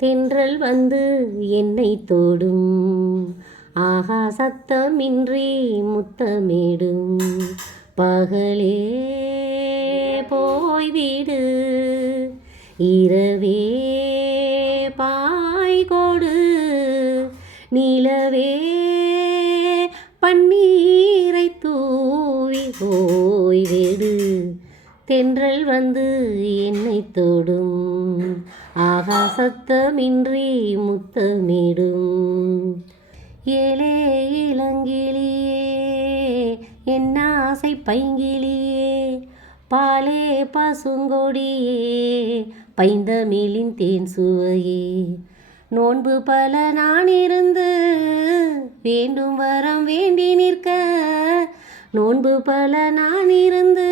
தென்றல் வந்து என்னை தோடும், ஆகா சத்தமின்றி முத்தமிடும். பகலே போய்விடு, இரவே பாய்கொடு, நிலவே பன்னீரை தூவி போய்விடு. தென்றல் வந்து என்னை தொடும், ஆகா சத்தமின்றி முத்தமிடும். ஏலே இளங்கிளியே என் ஆசை பைங்கிளியே, பாலே பசுங்கொடியே பைந்தமிழின் தேன் சுவையே. நோன்பு பல நான் இருந்து வேண்டும் வரம் வேண்டி நிற்க, நோன்பு பல நான் இருந்து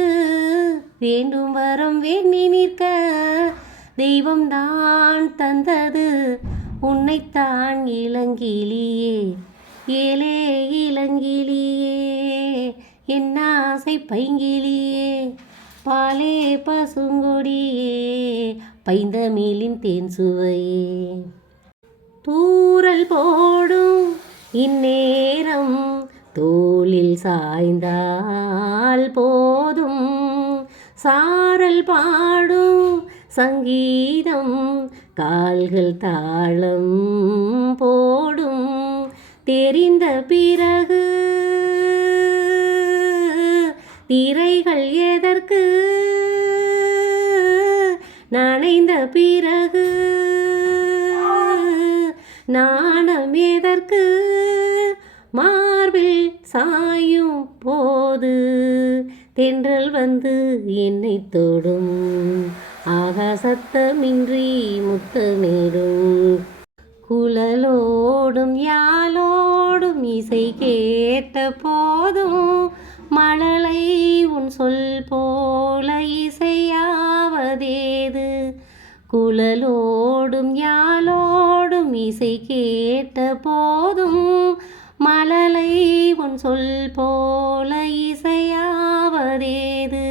வேண்டும் வரம் வேண்டி நிற்க. தெய்வம்தான் தந்தது உன்னைத்தான் இளங்கிளியே, ஏலே இளங்கிளியே என் ஆசை பைங்கிளியே, பாலே பசுங்கொடியே பைந்தமிழின் தேன் சுவையே. தூறல் போடும் இந்நேரம் தோளில் சாய்ந்தால் போதும், சாரல் பாடும் சங்கீதம் கால்கள் தாளம் போடும். தெரிந்த பிறகு திரைகள் எதற்கு, நனைந்த பிறகு நாணம் எதற்கு, மார்பில் சாயும் போது தென்றல் வந்து என்னை தொடும், ஆகா சத்தமின்றி முத்தமிடும். குழலோடும் யாழோடும் இசை கேட்ட போதும், மழலை உன் சொல் போல இசையாவதேது. குழலோடும் யாழோடும் இசை கேட்ட போதும், மழலை உன் சொல் போல இசையாவதேது.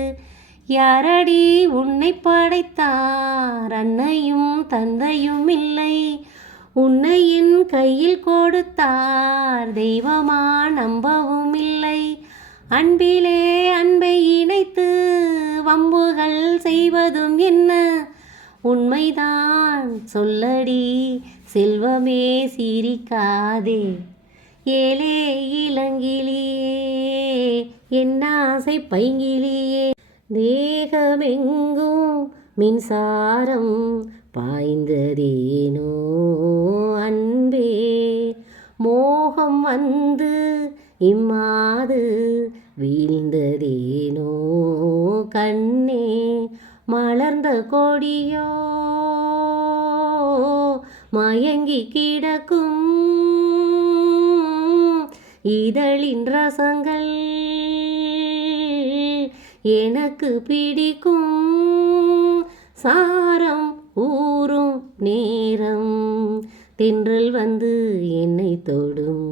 யாரடி உன்னை படைத்தார், அன்னையும் தந்தையும் இல்லை. உன்னை என் கையில் கொடுத்தார், தெய்வமா நம்பவும் இல்லை. அன்பிலே அன்பை இணைத்து வம்புகள் செய்வதும் என்ன, உண்மைதான் சொல்லடி செல்வமே சிரிக்காதே. ஏலே இளங்கிளியே என் ஆசை பைங்கிளியே, தேகமெங்கும் மின்சாரம் பாய்ந்ததேனோ அன்பே. மோகம் வந்து இம்மாது வீழ்ந்ததேனோ கண்ணே. மலர்ந்த கொடியோ மயங்கி கிடக்கும், இதழின் ரசங்கள் எனக்கு பிடிக்கும். சாரம் ஊறும் நேரம் தென்றல் வந்து என்னை தொடும்,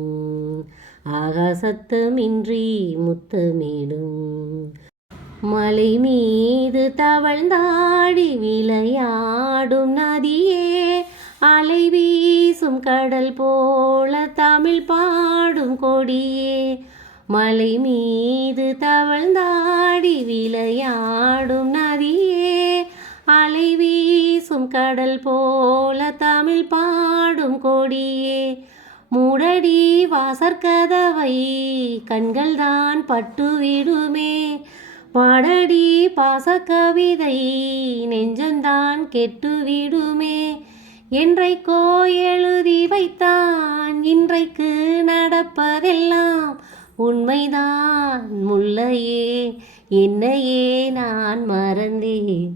ஆகா சத்தமின்றி முத்தமிடும். மலை மீது தவழ்ந்தாடி விளையாடும் நதியே, அலை வீசும் கடல் போல தமிழ் பாடும் கொடியே. மலை மீது தவழ்ந்தாடி விளையாடும் நதியே, அலை வீசும் கடல் போல தமிழ் பாடும் கொடியே. மூடடி வாசற்கதவை கண்கள் தான் பட்டுவிடுமே, பாடடி பாசக்கவிதை நெஞ்சந்தான் கெட்டுவிடுமே. என்றைக்கோ எழுதி வைத்தான் இன்றைக்கு நடப்பதெல்லாம் உண்மைதான் முல்லையே, என்னையே நான் மறந்தேன்.